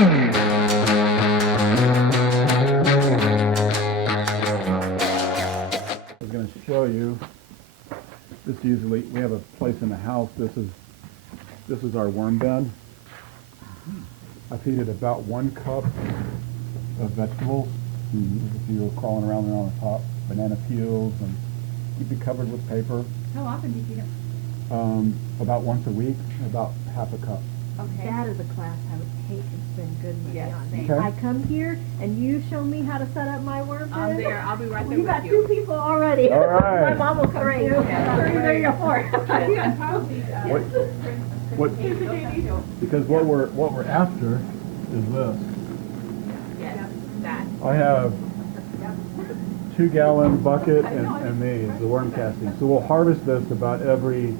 I'm going to show you. This usually, we have a place in the house. This is our worm bin. I feed it about 1 cup of vegetables. If you're crawling around there on the top, banana peels, and keep it covered with paper. How often do you feed them? About once a week, about half a cup. Okay. That is a class I would hate to spend good money Yes, on. same. Okay. I come here and you show me how to set up my worm bin. I'm there. I'll be right there You with got you. 2 people already. All right. My mom will come too. Yeah, There you go, 4. What? Because what we're after is this. Yes, that. I have 2-gallon bucket and these, the worm casting. So we'll harvest this about every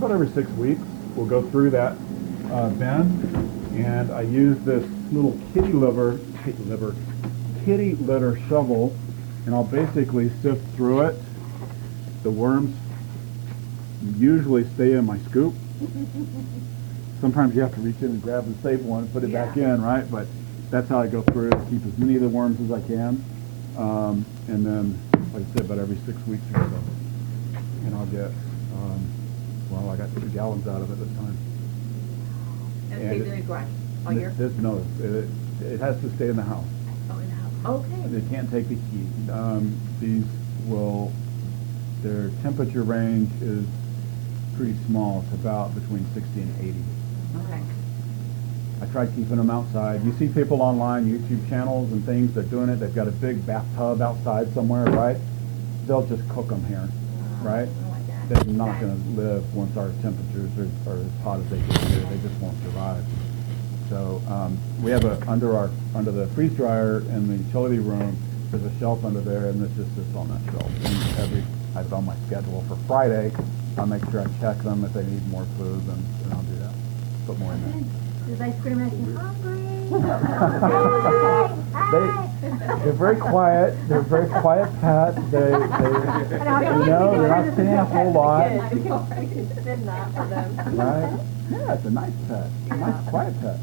6 weeks. We'll go through that bin, and I use this little kitty litter shovel, and I'll basically sift through it. The worms usually stay in my scoop. Sometimes you have to reach in and grab and save one, put it back in, right? But that's how I go through to keep as many of the worms as I can. And then, like I said, about every 6 weeks or so. And I'll get, I got 2 gallons out of it this time. And stays in the garage all year? No, it has to stay in the house. Oh, in the house. Okay. They can't take the heat. These their temperature range is pretty small. It's about between 60 and 80. Okay. I try keeping them outside. You see people online, YouTube channels and things that are doing it. They've got a big bathtub outside somewhere, right? They'll just cook them here, right? They're not going to live once our temperatures are as hot as they get here. They just won't survive. So we have under the freeze dryer in the utility room. There's a shelf under there, and this just sits on that shelf. And I have it on my schedule for Friday. I'll make sure I check them if they need more food, then I'll do that. Put more in there. Does ice cream make you hungry? They're very quiet. They're very quiet pets. They're not saying a whole lot. Right? Yeah, it's a nice pet. A nice quiet pet.